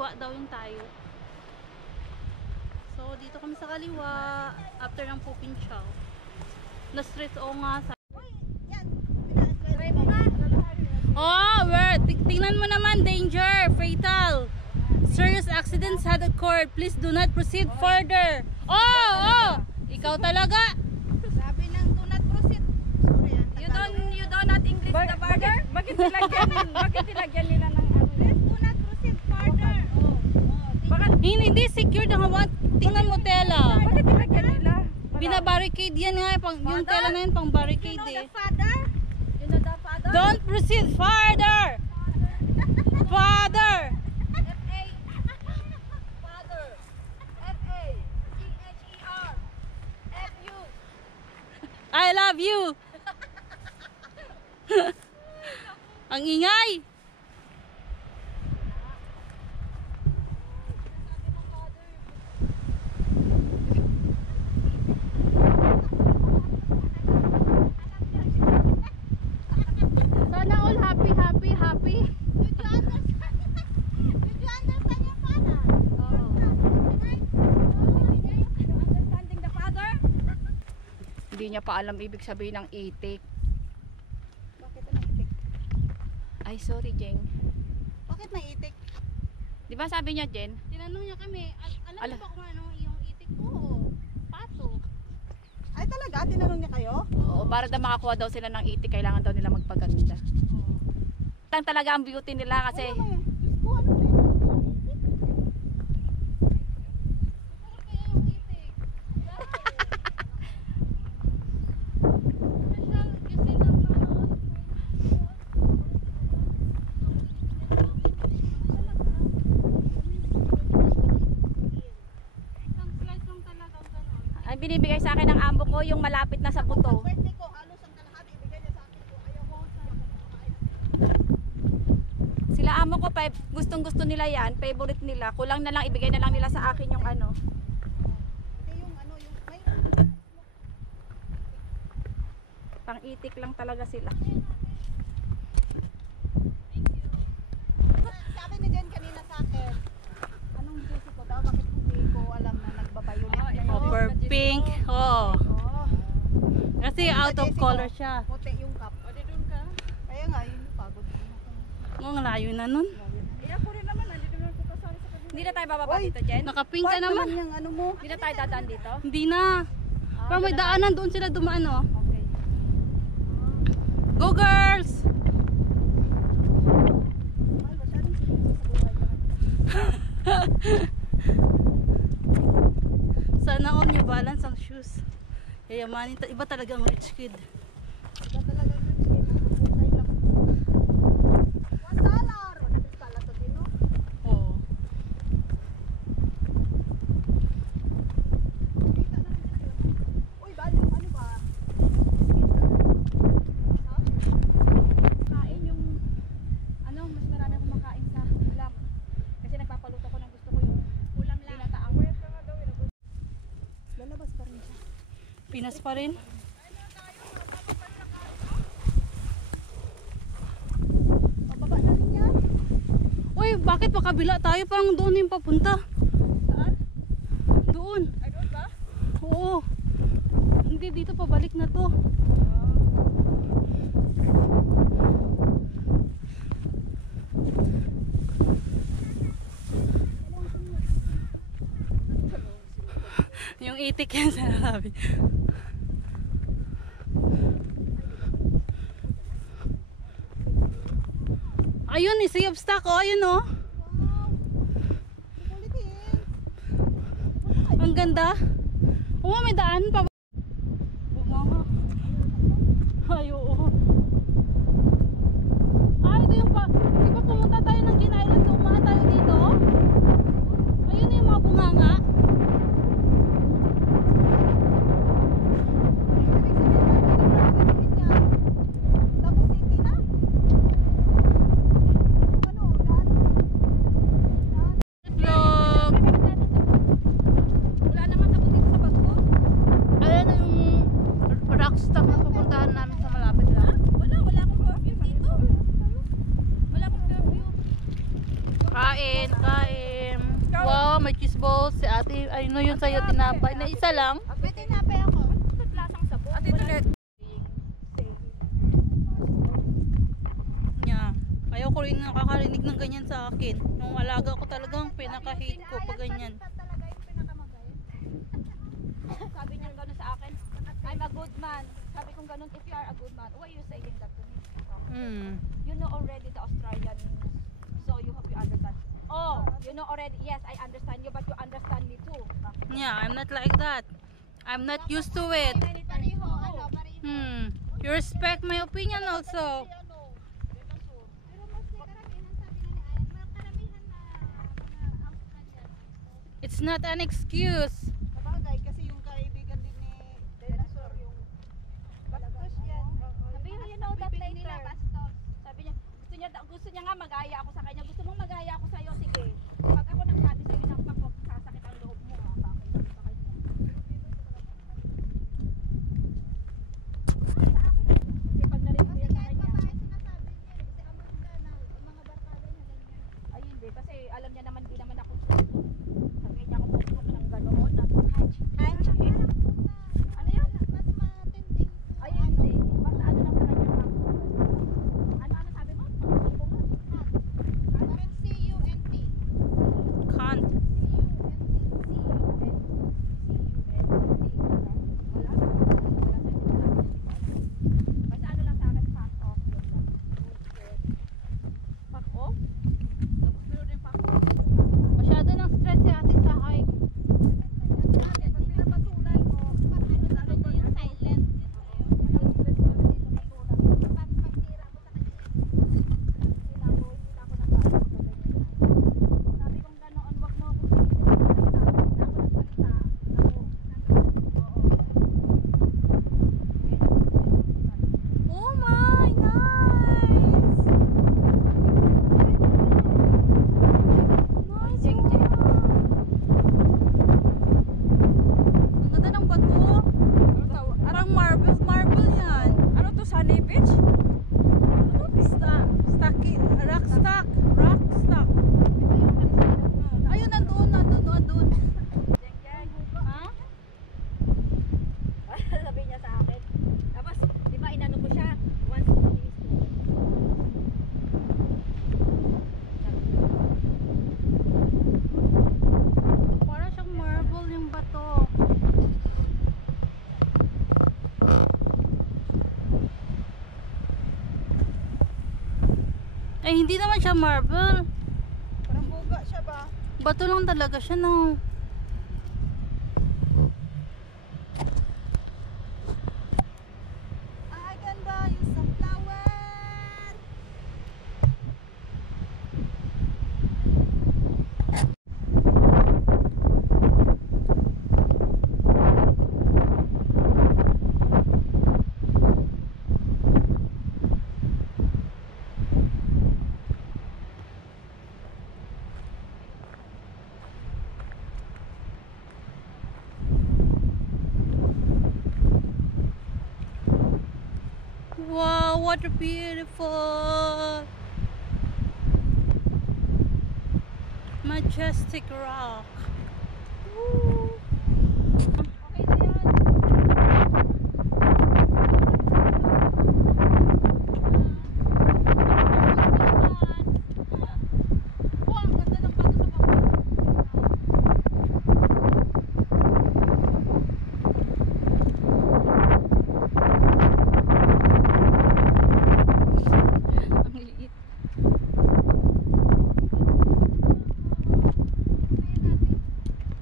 kaliwa daw yung tayo. So, dito kami sa kaliwa. After ng Pupin Chow. Na street o nga sa... Oh, tingnan mo naman. Danger. Fatal. Serious accidents had occurred. Please do not proceed further. Oh! Ikaw talaga. Sabi ng do not proceed. Sorry, you don't not English the border? Bakit nilagyan nila ng ano? Please do not proceed further. Hindi secure na hawan. Tingnan mo tela. Bakit nilagyan nila? Binabarricade yan nga. Yung tela na yun pang barricade You know eh. the father? You know the father? Don't proceed further. Father. F-A. Father. F-A-T-H-E-R. F-U. I love you. Ang ingay. Sana all happy. Did you understand your father? Understanding the father? Hindi niya pa alam ibig sabihin ng itik. Bakit na itik? Ay, sorry, Jeng. Bakit na itik? Di ba sabi niya, Jen? Tinanong niya kami, alam mo ba kung ano yung itik? Oo. Pato. Ay talaga? Tinanong niya kayo? Oo, para daw makakuha daw sila ng itik, kailangan daw nila magpaganda. Lang talaga ang beauty nila kasi... Ang binibigay sa akin ng amo ko, yung malapit na sa buto. Birthday ko, halos ang kalahati ibigay niya sa akin ko. Ayaw ko sa Sila amo ko, gustong gusto nila yan, favorite nila. Kulang na lang, ibigay na lang nila sa akin yung ano. Hindi yung ano, yung may... Pang itik lang talaga sila. Sabi ni Jen kanina sa akin, anong juicy ko daw? Bakit hindi ko alam na nagbabayulit niya yun? Over pink. Oh. Oo. Kasi out of color siya. Puti yung cup. O, di doon ka? Kaya nga, yun pagod din ako. Ang layo na nun. Ako rin naman, nandito naman ko kasali sa kanila. Hindi na tayo bababa dito, Jen? Nakapink ka naman. Yung ano mo. Hindi na tayo dadaan dito? Hindi na. Parang may daanan doon sila dumaan oh. Okay. Go girls! Mahal, masyadong seryoso sa buhay niya. Sana all New Balance ang shoes. Yayamanin. Iba talaga ang rich kid. Iba talaga yung rich kid. Bukay lang. $1. $1 pala to din, no? Oo. Kita na rin dito. Uy, bali, ano ba? Kain yung ano, mas marami akong makain sa ulam. Kasi nagpapaluto ko ng gusto ko yung ulam lang. Binataang. Lalabas pa rin siya. Pinas pa rin. Pababa na rin yan. Uy, bakit pa kabila tayo? Parang doon yung papunta. Saan? Doon. Ay, doon ba? Oo. Hindi, dito pabalik na to. Yung itik yan sa narabi. Ayun, Sea of Stock. Oh, ayun oh. Wow. Kukulitin. Ang ganda. Oo, may daan pa. Oo. Ay, oo. Ah, ito yung pa. Di ba pumunta tayo ng Gin Island? Dumaan tayo dito. Ayun yung mga bunganga. Tapos city na? Ano, daan? Vlog. Wala naman sabon dito sa bag ko. balls. Si ate, ayun no yun sa'yo, tinapay. Na isa lang. May tinapay ako. Lasang sabon. Ate Tulet. Yeah. Ayaw ko rin nakakarinig ng ganyan sa akin. Nung alaga ko talagang pinaka-hate ko pag ganyan. Talaga yung pinakamagay. Sabi niya gano'n sa akin, I'm a good man. Sabi kong gano'n, if you are a good man, why are you saying that to me? You know already the Australian, so you hope you understand. Oh, you know already, yes, I understand you, but you understand me too. Yeah, I'm not like that. I'm not used to it. Pareho, ano, pareho. You respect my opinion also. Pero mostly karamihan sabi na ni Ayan, karamihan na mga Australian. It's not an excuse. Sabagay, kasi yung kaibigan din ni Dinosaur, yung bastos yan. Sabi niya, you know that Bibig nila later. bastos. Sabi niya, gusto niya nga magaya ako sa kanya. Gusto mong magaya ako sa'yo, sige. Pag ako nagsabi sa'yo ng pakok, sasakit ang loob mo, ha? Bakit sabi sa kanya? Kasi pag narinig Kasi niya sa kahit kanya, babae sinasabi niya, kasi amanda na, yung mga barkada niya ganyan. ay hindi, kasi alam niya naman, di naman ako suko. Sabi niya ako pupunta ng ganoon, na hunch. Ano yun? Mas matinding. Ay hindi, basta ano lang sa kanya pakok. Ano sabi mo? Parang C-U-N-T. Can't. Basta ano lang sa akin, fuck off. Yun lang. Fuck off? Tapos meron din fuck off. Masyado ng stress si ate sa hike. Pag pinapatulan mo, Lalo ko yung silent. walang stress ka na dito patulan. Pag pagtira mo sa kanya. Hindi na ako nag-ano sa ganyan. Sabi kong ganoon, wag mo akong pilitin ng salita. Hindi ako nagsalita. Ako. Oo. Oh my, nice! Nice Jeng, one! jeng. Ang ganda ng bato. Parang marble yan. Ano to, Sunny Beach? Rock stock. Ayun, nandun. Jeng, jeng. Ha? Sabi niya sa akin. Tapos, di ba inano ko siya? Once to finish to. Parang siyang marble yung bato. Ay, hindi naman siya marble. Parang buga siya ba? Bato lang talaga siya, no? Ay, ganda yung sunflower. Wow, what a beautiful majestic rock. Woo. Okay na yan. Wow, ang ganda ng bato sa baba. Ang liit.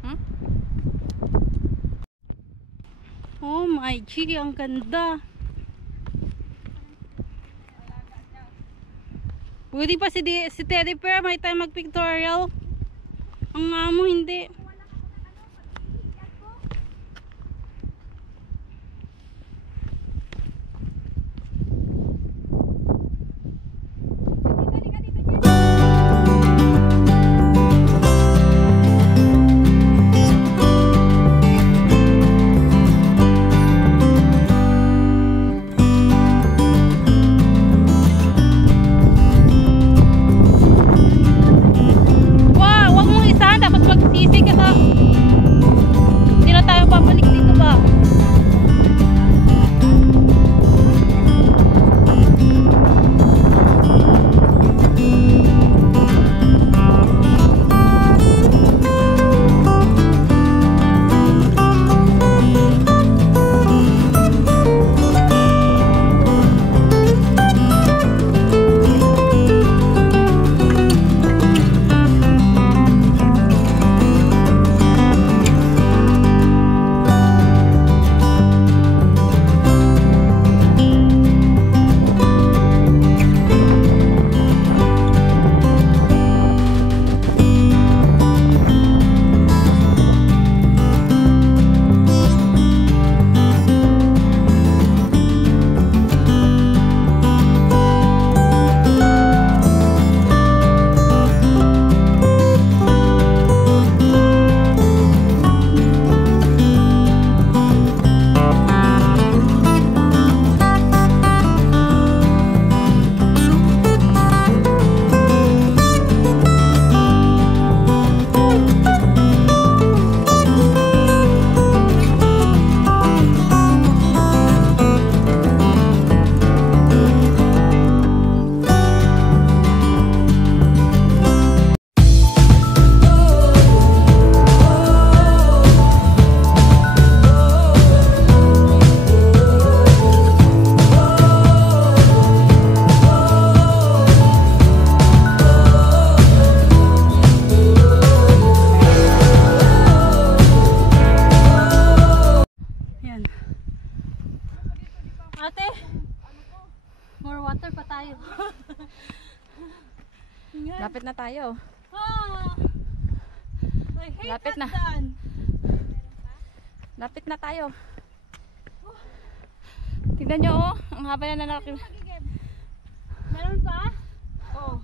Hmm? Oh my G, ang ganda. Pwede pa si Teddy Bear, may time mag-pictorial. Ang amo hindi. Halika dito, Jen. Wow, wag mong isa, dapat magsisi ka sa Lapit na tayo. Ah, I hate Lapit na. hagdan. Lapit na tayo. Tignan nyo oh. Ang haba na nakakil. Meron pa? Oo.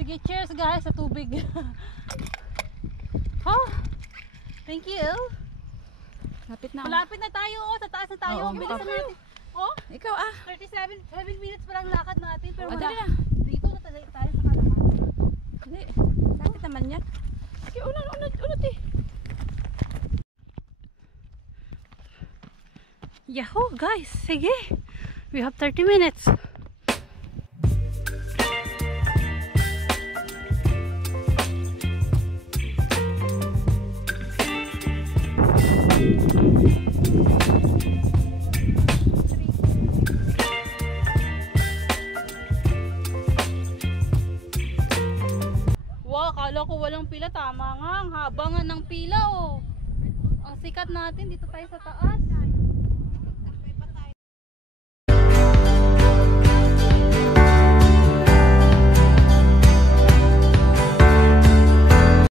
Sige, cheers guys sa tubig. Oh, thank you. Lapit na. Oh. Malapit na tayo. Oh, sa taas na tayo. Oo, Bilisan natin. Oh, Ikaw ah. 7 minutes pa lang lakad natin. Pero Ah, dali wala. na. Dito na tayo sa kalahati. Hindi. Lapit naman yan. Sige, unat eh. Yahoo guys, sige. We have 30 minutes. Wow, akala ko walang pila. Tama nga, ang haba nga ng pila oh. Ang sikat natin dito tayo sa taas.